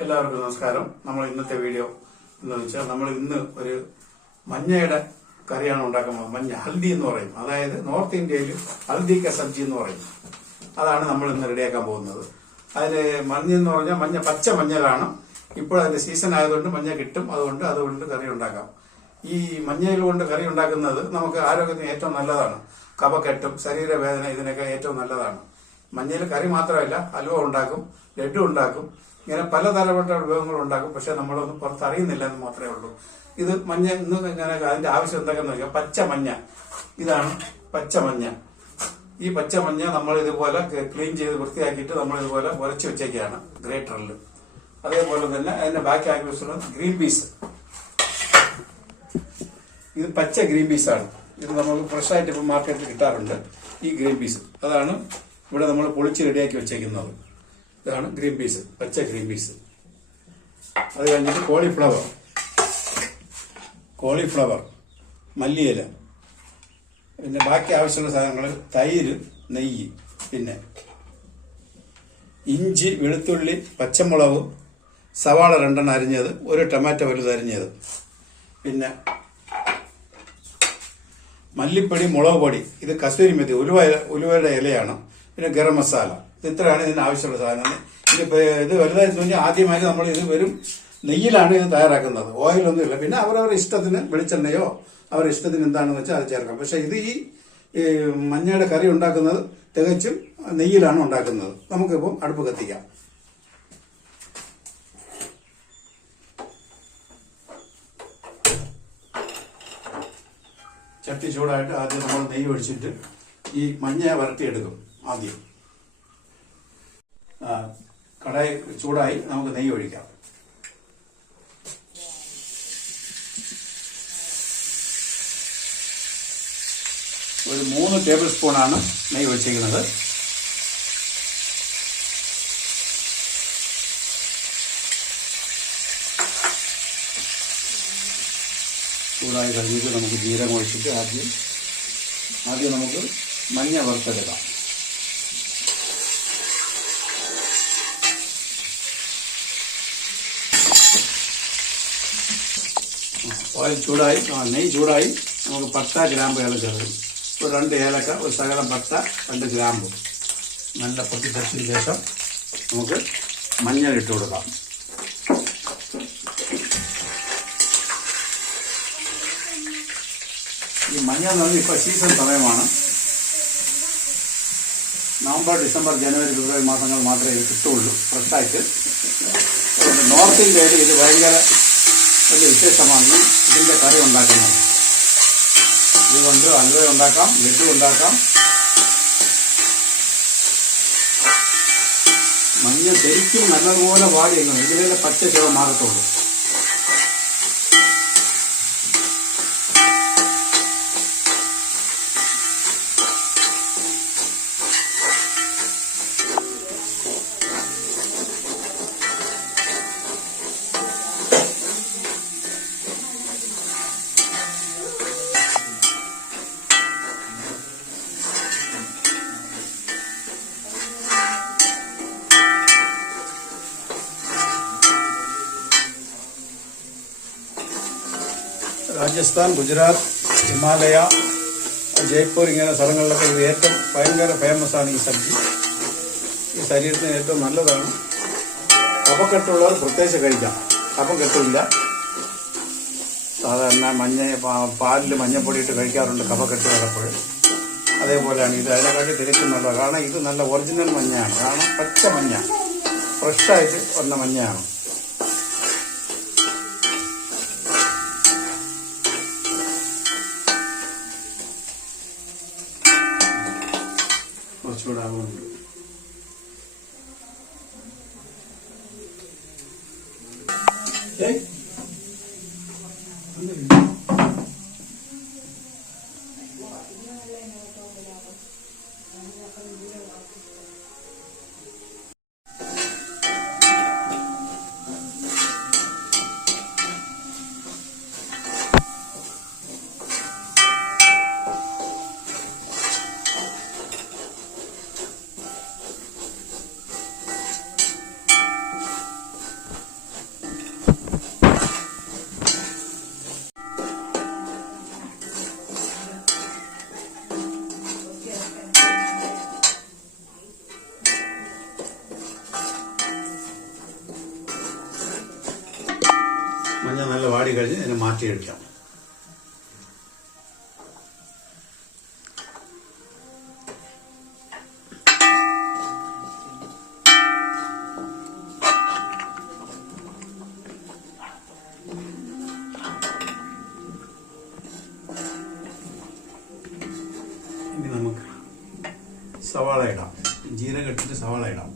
എല്ലാവർക്കും നമസ്കാരം. നമ്മൾ ഇന്നത്തെ വീഡിയോ എന്ന് വെച്ചാൽ നമ്മൾ ഇന്ന് ഒരു മഞ്ഞയുടെ കറിയാണ് ഉണ്ടാക്കുന്നത്. മഞ്ഞ ഹൽദി എന്ന് പറയും, അതായത് നോർത്ത് ഇന്ത്യയിൽ ഹൽദി ക സബ്ജി എന്ന് പറയും. അതാണ് നമ്മൾ ഇന്ന് റെഡിയാക്കാൻ പോകുന്നത്. അതിന് മഞ്ഞ എന്ന് പറഞ്ഞാൽ മഞ്ഞ പച്ച മഞ്ഞളാണ്. ഇപ്പോൾ അതിന്റെ സീസൺ ആയതുകൊണ്ട് മഞ്ഞ കിട്ടും, അതുകൊണ്ട് കറി ഉണ്ടാക്കാം. ഈ മഞ്ഞയിൽ കൊണ്ട് കറി ഉണ്ടാക്കുന്നത് നമുക്ക് ആരോഗ്യത്തിന് ഏറ്റവും നല്ലതാണ്. കഫക്കെട്ടും ശരീരവേദന ഇതിനൊക്കെ ഏറ്റവും നല്ലതാണ്. മഞ്ഞയിൽ കറി മാത്രമല്ല, ഹലുവ ഉണ്ടാക്കും, ലഡു ഉണ്ടാക്കും, ഇങ്ങനെ പലതരപ്പെട്ട വിഭവങ്ങൾ ഉണ്ടാക്കും. പക്ഷെ നമ്മളൊന്നും പുറത്തറിയുന്നില്ല എന്ന് മാത്രമേ ഉള്ളൂ. ഇത് മഞ്ഞ ഇന്ന് ഇങ്ങനെ അതിന്റെ ആവശ്യം എന്തൊക്കെയെന്ന് നോക്കിയാൽ പച്ച മഞ്ഞ, ഇതാണ് പച്ച മഞ്ഞ. ഈ പച്ച മഞ്ഞ നമ്മൾ ഇതുപോലെ ക്ലീൻ ചെയ്ത് വൃത്തിയാക്കിയിട്ട് നമ്മൾ ഇതുപോലെ ഉരച്ചു വെച്ചേക്കാണ് ഗ്രേറ്ററിൽ. അതേപോലെ തന്നെ അതിന്റെ ബാക്കി ആക്കി വെച്ചിട്ടുള്ളത് ഗ്രീൻ പീസ്. ഇത് പച്ച ഗ്രീൻ പീസാണ്. ഇത് നമുക്ക് ഫ്രഷ് ആയിട്ട് ഇപ്പം മാർക്കറ്റിൽ കിട്ടാറുണ്ട്. ഈ ഗ്രീൻ പീസ് അതാണ് ഇവിടെ നമ്മൾ പൊളിച്ച് റെഡിയാക്കി വെച്ചേക്കുന്നത്. ഇതാണ് ഗ്രീൻ പീസ്, പച്ച ഗ്രീൻ പീസ്. അത് കഴിഞ്ഞിട്ട് കോളിഫ്ലവർ, മല്ലിയില, പിന്നെ ബാക്കി ആവശ്യമുള്ള സാധനങ്ങൾ തൈര്, നെയ്യ്, പിന്നെ ഇഞ്ചി, വെളുത്തുള്ളി, പച്ചമുളക്, സവാള 2 അരിഞ്ഞത്, ഒരു ടൊമാറ്റോ വലുത് അരിഞ്ഞത്, പിന്നെ മല്ലിപ്പൊടി, മുളക് പൊടി, ഇത് കസൂരി മെത്തി, ഉലുവയുടെ ഇലയാണ്, പിന്നെ ഗരം മസാല. ഇത്രയാണ് ഇതിന് ആവശ്യമുള്ള സാധനങ്ങൾ. ഇത് വലുതായി തോന്നിയാൽ ആദ്യമായി നമ്മൾ ഇത് വെറും നെയ്യിലാണ് ഇത് തയ്യാറാക്കുന്നത്, ഓയിലൊന്നുമില്ല. പിന്നെ അവരവരുടെ ഇഷ്ടത്തിന് വെളിച്ചെണ്ണയോ അവരുടെ ഇഷ്ടത്തിന് എന്താണെന്ന് വെച്ചാൽ അത് ചേർക്കാം. പക്ഷെ ഇത് ഈ മഞ്ഞയുടെ കറി ഉണ്ടാക്കുന്നത് തികച്ചും നെയ്യിലാണ് ഉണ്ടാക്കുന്നത്. നമുക്കിപ്പം അടുപ്പ് കത്തിക്കാം. ചട്ടി ചൂടായിട്ട് ആദ്യം നമ്മൾ നെയ്യ് ഒഴിച്ചിട്ട് ഈ മഞ്ഞ വരട്ടിയെടുക്കും. ആദ്യം കടായി ചൂടായി, നമുക്ക് നെയ്യ് ഒഴിക്കാം. ഒരു 3 ടേബിൾ സ്പൂണാണ് നെയ്യ് ഒഴിച്ചിരിക്കുന്നത്. ചൂടായി കഴിഞ്ഞിട്ട് നമുക്ക് ജീരകം ഒഴിച്ചിട്ട് ആദ്യം നമുക്ക് മഞ്ഞ വറുത്തെടുക്കാം. ഓയിൽ ചൂടായി, നെയ്യ് ചൂടായി, നമുക്ക് പട്ട, ഗ്രാമ്പ്, ഏലക്ക ചേർക്കും. ഒരു 2 ഏലക്ക, ഒരു ശകലം പട്ട, 2 ഗ്രാമ്പ് നല്ല പൊട്ടിച്ചതിന് ശേഷം നമുക്ക് മഞ്ഞൾ ഇട്ട് കൊടുക്കാം. ഈ മഞ്ഞൾ എന്ന് പറഞ്ഞാൽ ഇപ്പോൾ സീസൺ സമയമാണ്. നവംബർ, ഡിസംബർ, ജനുവരി, ഫെബ്രുവരി മാസങ്ങൾ മാത്രമേ ഇത് കിട്ടുള്ളൂ ഫ്രഷായിട്ട്. നോർത്ത് ഇന്ത്യയിൽ ഇത് ഭയങ്കര വലിയ വിശേഷമാണ് ഇതിൻ്റെ കറി ഉണ്ടാക്കുന്നത്. ഇതുകൊണ്ട് ഹൽവ ഉണ്ടാക്കാം, ലഡു ഉണ്ടാക്കാം. മഞ്ഞ ശരിക്കും നല്ലതുപോലെ വാടിയെങ്കിലും ഇതിലെ പച്ച ചുവ മാറത്തുള്ളൂ. രാജസ്ഥാൻ, ഗുജറാത്ത്, ഹിമാലയ, ജയ്പൂർ ഇങ്ങനെ സ്ഥലങ്ങളിലൊക്കെ ഇത് ഏറ്റവും ഭയങ്കര ഫേമസാണ് ഈ സബ്ജി. ഈ ശരീരത്തിന് ഏറ്റവും നല്ലതാണ്. കഫക്കെട്ടുള്ളവർ പ്രത്യേകിച്ച് കഴിക്കാം. കഫക്കെട്ടില്ല. സാധാരണ പാലിൽ മഞ്ഞപ്പൊടി ഇട്ട് കഴിക്കാറുണ്ട് കഫക്കെട്ട് വരപ്പോൾ. അതേപോലെയാണ് ഇത്. അതിനെക്കാട്ടി തികച്ചും നല്ലതാണ്. കാരണം ഇത് നല്ല ഒറിജിനൽ മഞ്ഞയാണ്. കാരണം പച്ച മഞ്ഞ. ഫ്രഷായിട്ട് വന്ന മഞ്ഞയാണ്. കുറച്ചുകൂടെ ആവുന്നുണ്ട്. മഞ്ഞ നല്ല വാടി കഴിഞ്ഞ് ഇതിനെ മാറ്റിയെടുക്കാം. ഇനി നമുക്ക് സവാള ഇടാം. ജീരകം ഇട്ടിട്ട് സവാള ഇടാം.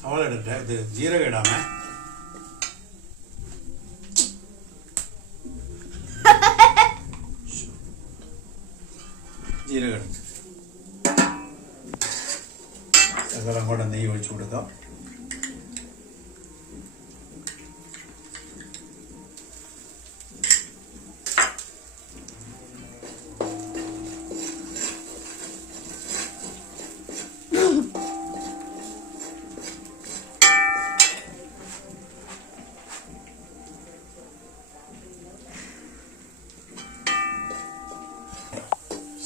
സവാള ഇടട്ടെ. ഇത് ജീരകം ഇടാമേ. ജീരകം ശകലം കൂടെ നെയ്യ് ഒഴിച്ചു കൊടുക്കാം.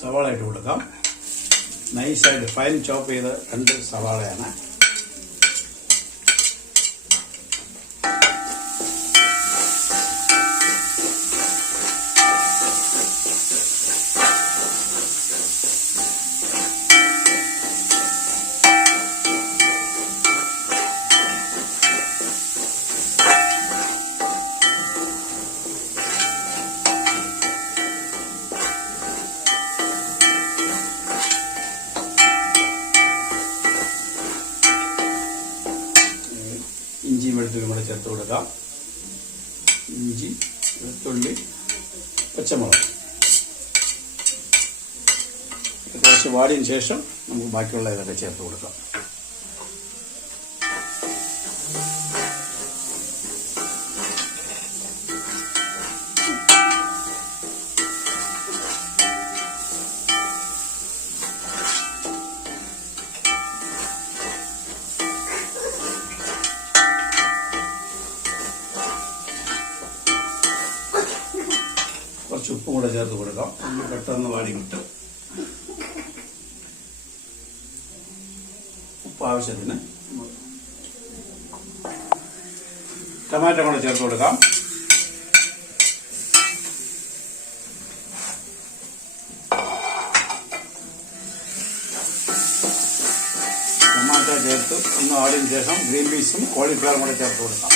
സവാള ഇട്ട് കൊടുക്കാം. നൈസായിട്ട് ഫൈൻ ചോപ്പ് ചെയ്ത് 2 സവാളയാണ്. ഇഞ്ചി വെളുത്തുള്ളിയും കൂടെ ചേർത്ത് കൊടുക്കാം. ഇഞ്ചി, വെളുത്തുള്ളി, പച്ചമുളക് കുറച്ച് വാടിയതിന് ശേഷം നമുക്ക് ബാക്കിയുള്ള ഇതൊക്കെ ചേർത്ത് കൊടുക്കാം. കുറച്ച് ഉപ്പും കൂടെ ചേർത്ത് കൊടുക്കാം. പെട്ടെന്ന് വാടി കിട്ടും. ഉപ്പ് ആവശ്യത്തിന്. ടൊമാറ്റോ കൂടെ ചേർത്ത് കൊടുക്കാം. ടൊമാറ്റോ ചേർത്ത് ഒന്ന് ആടിയതിനു ശേഷം ഗ്രീൻ പീസും കോളിഫ്ലവറും കൂടെ ചേർത്ത് കൊടുക്കാം.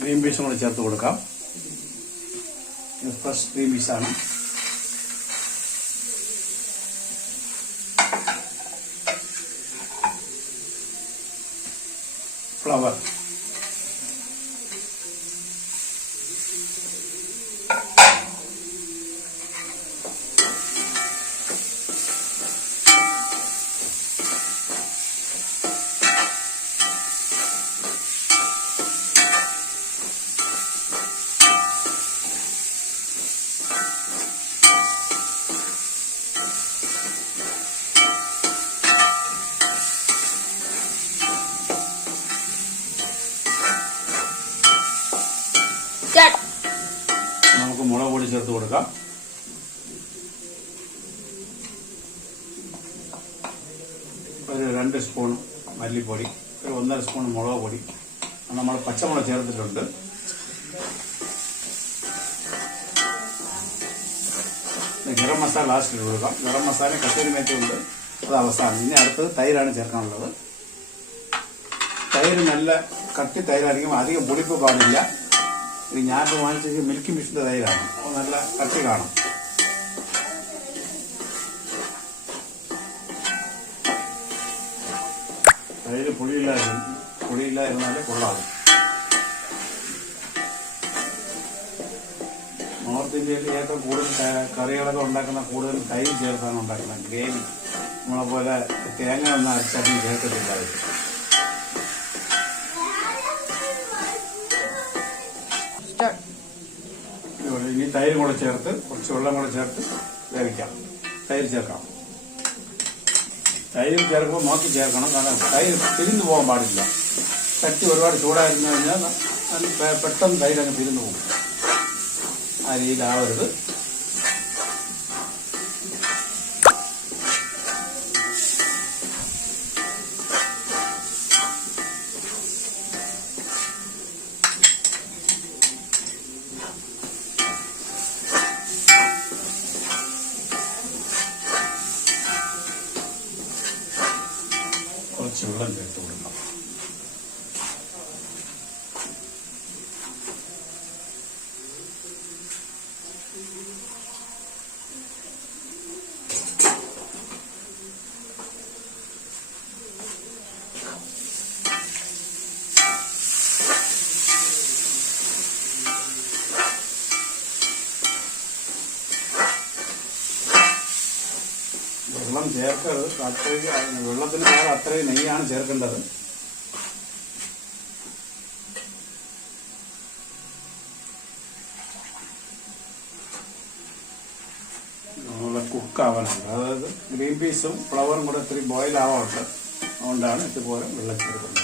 ഗ്രീൻ പീസും കൂടെ ചേർത്ത് കൊടുക്കാം. ഫ്രഷ് ഗ്രീൻ പീസാണ്. ഫ്ലവർ, നമുക്ക് മുളക് പൊടി ചേർത്ത് കൊടുക്കാം. ഒരു 2 സ്പൂൺ മല്ലിപ്പൊടി, ഒരു 1.5 സ്പൂൺ മുളക് പൊടി നമ്മൾ പച്ചമുളക് ചേർത്തിട്ടുണ്ട്. ഗരം മസാല ലാസ്റ്റിൽ കൊടുക്കാം. ഗരം മസാല കസൂരി മേത്തി ഉണ്ട്, അത് അവസാനം. ഇനി അടുത്തത് തൈരാണ് ചേർക്കാനുള്ളത്. തൈര് നല്ല കട്ടി തൈരായിരിക്കും, അധികം പുളിപ്പ് പാടില്ല. ഇത് ഞാനിപ്പോൾ വാങ്ങിച്ചത് മിൽക്കി മിക്സിന്റെ തൈരാണ്, അത് നല്ല കട്ടി കാണും. തൈര് പുളിയില്ലായിരുന്നാലേ കൊള്ളാവും. നോർത്ത് ഇന്ത്യയിൽ ഏറ്റവും കൂടുതൽ കറികളൊക്കെ ഉണ്ടാക്കുന്ന കൂടുതൽ തൈര് ചേർത്താണ് ഉണ്ടാക്കുന്നത്. ഗ്രേവി നമ്മളെ പോലെ തേങ്ങ ഒന്നും അരച്ചധികം ചേർത്തിട്ടില്ല. ഇനി തൈര് കൂടെ ചേർത്ത് കുറച്ച് വെള്ളം കൂടെ ചേർത്ത് വേവിക്കാം. തൈര് ചേർക്കാം. തൈര് ചേർക്കുമ്പോൾ നോക്കി ചേർക്കണം, കാരണം തൈര് പിരിഞ്ഞു പോകാൻ പാടില്ല. ചട്ടി ഒരുപാട് ചൂടായിരുന്നു കഴിഞ്ഞാൽ പെട്ടെന്ന് തൈര് അങ്ങ് പിരിഞ്ഞു പോകും. ആ രീതിയിലാവരുത്. കുറച്ച് വെള്ളം ചേർത്ത് കൊടുക്കാം. വെള്ളം ചേർക്കരുത്. വെള്ളത്തിന് വേറെ അത്രയും നെയ്യാണ് ചേർക്കേണ്ടത്. നമ്മളെ കുക്കാവാനുണ്ട്. അതായത് ഗ്രീൻ പീസും ഫ്ലവറും കൂടെ ഇത്തിരി ബോയിൽ ആവാറുണ്ട്. അതുകൊണ്ടാണ് ഇതുപോലെ വെള്ളം ചേർക്കുന്നത്.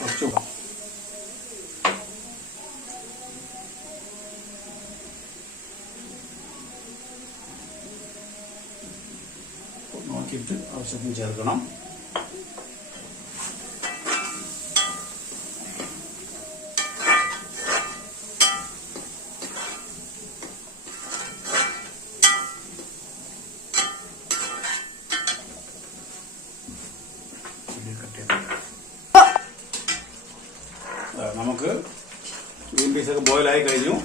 കുറച്ച് നോക്കിയിട്ട് ആവശ്യത്തിന് ചേർക്കണം. നമുക്ക് ഗ്രീൻ പീസൊക്കെ ബോയിലായി കഴിഞ്ഞു.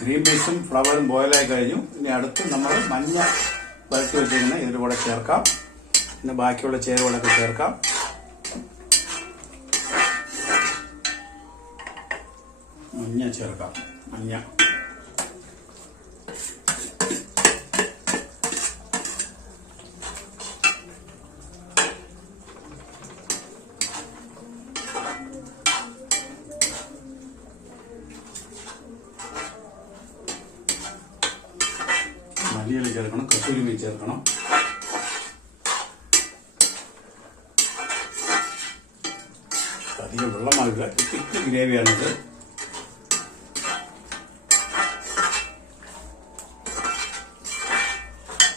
ഗ്രീൻ പീസും ഫ്ലവറും ബോയിലായി കഴിഞ്ഞു. ഇനി അടുത്ത് നമ്മൾ മഞ്ഞ വരട്ടി വെച്ചിരുന്ന ഇതിൻ്റെ കൂടെ ചേർക്കാം. പിന്നെ ബാക്കിയുള്ള ചേരുവകളൊക്കെ ചേർക്കാം. മഞ്ഞ ചേർക്കാം. മഞ്ഞ മല്ലിയില ചേർക്കണം. കസൂരി മേത്തി ചേർക്കണം. അധികം വെള്ളമാകില്ല. തിക്ക് ഗ്രേവിയാണിത്.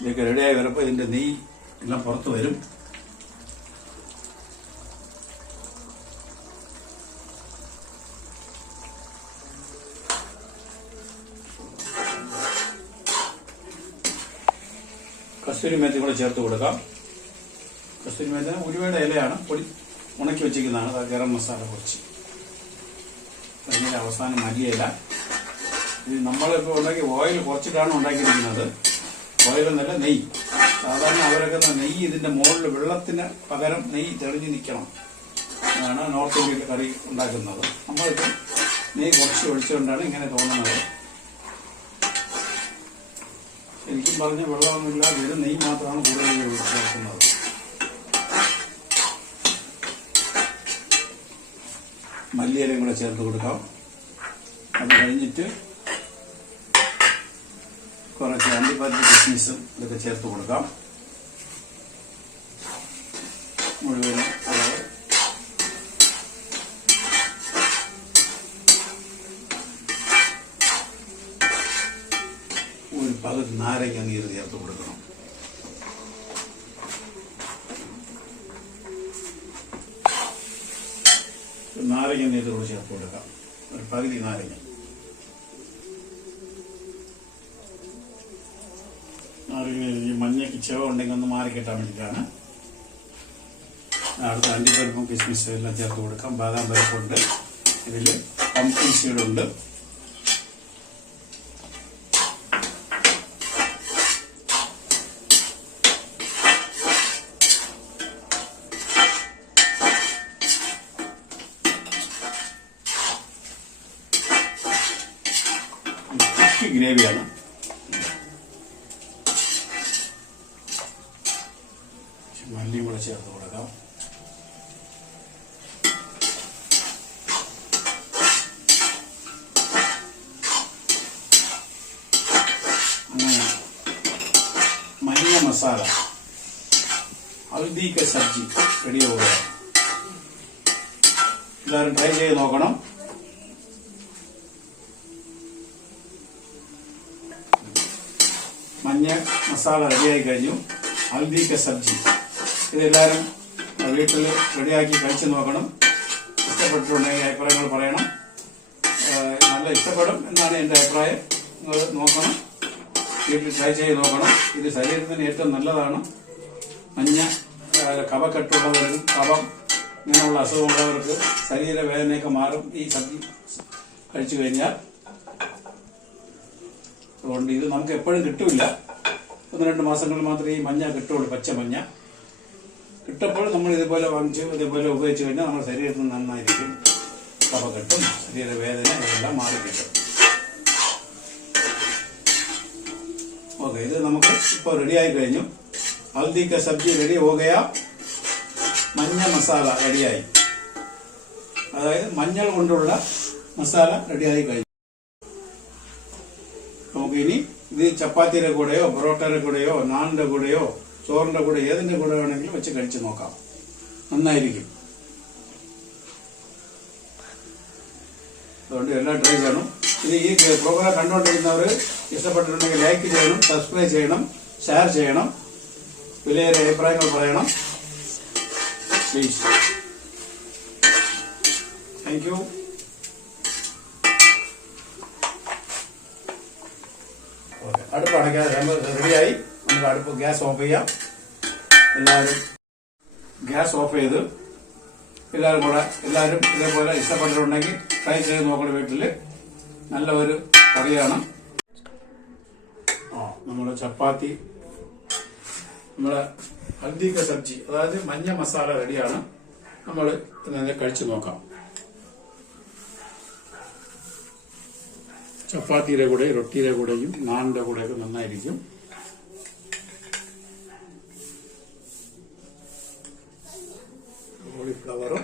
ഇതൊക്കെ റെഡിയായി വരുമ്പോൾ ഇതിന്റെ നെയ്യ് എല്ലാം പുറത്ത് വരും. കസ്തൂരി മേത്തി കൂടെ ചേർത്ത് കൊടുക്കാം. കസ്തൂരി മേത്തി ഉലുവയുടെ ഇലയാണ്, പൊടി ഉണക്കി വെച്ചിരിക്കുന്നതാണ്. ഗരം മസാല കുറച്ച്, അതിൻ്റെ അവസാനം മല്ലിയില. ഇത് നമ്മളിപ്പോൾ ഉണ്ടാക്കി ഓയിൽ കുറച്ചിട്ടാണ് ഉണ്ടാക്കിയിരിക്കുന്നത്. ഓയിൽ എന്നല്ല, നെയ്യ്. സാധാരണ അവരൊക്കെ നെയ്യ് ഇതിന്റെ മുകളിൽ വെള്ളത്തിന് പകരം നെയ്യ് തെളിഞ്ഞ് നിൽക്കണം. അതാണ് നോർത്ത് ഇന്ത്യയിൽ കറി ഉണ്ടാക്കുന്നത്. നമ്മളിപ്പോൾ നെയ്യ് കുറച്ച് ഒഴിച്ചുകൊണ്ടാണ് ഇങ്ങനെ തോന്നുന്നത്. ശരിക്കും പറഞ്ഞ വെള്ളമൊന്നുമില്ല, വെറും നെയ്യ് മാത്രമാണ് കൂടുതൽ ചേർക്കുന്നത്. മല്ലിയിലയും കൂടെ ചേർത്ത് കൊടുക്കാം. അത് കഴിഞ്ഞിട്ട് കുറച്ച് അണ്ടിപ്പരിപ്പ് കിസ്മിസും ഇതൊക്കെ ചേർത്ത് കൊടുക്കാം. മുഴുവനും പകുതി നാരങ്ങ നീര് ചേർത്ത് കൊടുക്കണം. നാരങ്ങ നീര് കൂടി ചേർത്ത് കൊടുക്കാം. ഒരു പകുതി നാരങ്ങ. മഞ്ഞയ്ക്ക് ചെവ ഉണ്ടെങ്കിൽ ഒന്ന് മാറി കിട്ടാൻ വേണ്ടിയിട്ടാണ്. അടുത്ത അണ്ടിപ്പരിപ്പും കിസ്മിസും എല്ലാം ചേർത്ത് കൊടുക്കാം. ബാദാം പരിപ്പുണ്ട്, ഇതിൽ പംകിൻ സീഡുണ്ട്, ഗ്രേവിയാണ്. മല്ലിയും കൂടെ ചേർത്ത് കൊടുക്കാം. അങ്ങനെ മഞ്ഞ മസാല ഹൽദി ക സബ്ജി റെഡിയാവുക. എല്ലാവരും ട്രൈ ചെയ്ത് നോക്കണം. മഞ്ഞ മസാല റെഡിയായി കഴിഞ്ഞു. ഹൽദി ക സബ്ജി ഇതെല്ലാവരും വീട്ടിൽ റെഡിയാക്കി കഴിച്ചു നോക്കണം. ഇഷ്ടപ്പെട്ടിട്ടുണ്ടെങ്കിൽ അഭിപ്രായങ്ങൾ പറയണം. നല്ല ഇഷ്ടപ്പെടും എന്നാണ് എൻ്റെ അഭിപ്രായം. നിങ്ങൾ നോക്കണം, വീട്ടിൽ ട്രൈ ചെയ്ത് നോക്കണം. ഇത് ശരീരത്തിന് ഏറ്റവും നല്ലതാണ്. മഞ്ഞ കഫക്കെട്ടുള്ളവർക്കും കഫം ഇങ്ങനെയുള്ള അസുഖമുള്ളവർക്ക് ശരീരവേദനയൊക്കെ മാറും ഈ സബ്ജി കഴിച്ചു കഴിഞ്ഞാൽ. അതുകൊണ്ട് ഇത് നമുക്ക് എപ്പോഴും കിട്ടില്ല. 1-2 മാസങ്ങളിൽ മാത്രമേ ഈ മഞ്ഞ കിട്ടുള്ളൂ. പച്ച മഞ്ഞ കിട്ടപ്പോൾ നമ്മൾ ഇതുപോലെ വാങ്ങിച്ച് ഇതുപോലെ ഉപയോഗിച്ച് കഴിഞ്ഞാൽ നമ്മുടെ ശരീരത്തിന് നന്നായിരിക്കും. കഫക്കെട്ടും ശരീരവേദന ഇതെല്ലാം മാറിക്കിട്ടും. ഓക്കെ, ഇത് നമുക്ക് ഇപ്പോൾ റെഡിയായി കഴിഞ്ഞു. ഹൽദി ക സബ്ജി റെഡി ഹോ ഗയാ. മഞ്ഞ മസാല റെഡിയായി, അതായത് മഞ്ഞൾ കൊണ്ടുള്ള മസാല റെഡിയായി കഴിഞ്ഞു. നമുക്ക് ഇനി ഇത് ചപ്പാത്തിയുടെ കൂടെയോ പൊറോട്ടയുടെ കൂടെയോ നാനിന്റെ കൂടെയോ ചോറിന്റെ കൂടെ ഏതിന്റെ കൂടെ വേണമെങ്കിലും വെച്ച് കഴിച്ചു നോക്കാം. നന്നായിരിക്കും. അതുകൊണ്ട് എല്ലാം ട്രൈ ചെയ്യണം. ഇത് ഈ പ്രോഗ്രാം കണ്ടുകൊണ്ടിരിക്കുന്നവർ ഇഷ്ടപ്പെട്ടിട്ടുണ്ടെങ്കിൽ ലൈക്ക് ചെയ്യണം, സബ്സ്ക്രൈബ് ചെയ്യണം, ഷെയർ ചെയ്യണം, വിലയേറിയ അഭിപ്രായങ്ങൾ പറയണം. പ്ലീസ്. Thank you. അടുപ്പ് അടയ്ക്കാതെ റെഡിയായി. നമുക്ക് അടുപ്പ് ഗ്യാസ് ഓഫ് ചെയ്യാം. എല്ലാവരും ഗ്യാസ് ഓഫ് ചെയ്ത് എല്ലാവരും ഇതേപോലെ ഇഷ്ടപ്പെട്ടിട്ടുണ്ടെങ്കിൽ ട്രൈ ചെയ്ത് നോക്കണം. വീട്ടിൽ നല്ല ഒരു കറിയാണ്. നമ്മുടെ ചപ്പാത്തി, നമ്മുടെ ഹൽദി ക സബ്ജി അതായത് മഞ്ഞ മസാല റെഡിയാണ്. നമ്മൾ കഴിച്ചു നോക്കാം. ചപ്പാത്തിയുടെ കൂടെ റൊട്ടിയുടെ കൂടെയും നാനിന്റെ കൂടെയൊക്കെ നന്നായിരിക്കും. കോളിഫ്ലവറും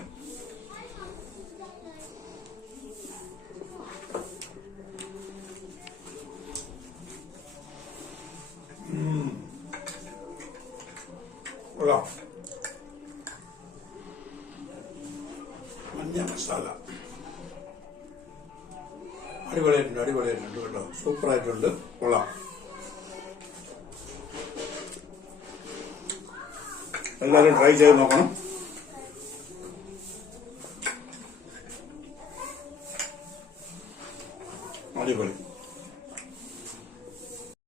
മഞ്ഞ മസാല അടിപൊളിയായിട്ടുണ്ട് കേട്ടോ. സൂപ്പറായിട്ടുണ്ട്. കൊള്ളാം. എല്ലാവരും ട്രൈ ചെയ്ത് നോക്കണം. അടിപൊളി.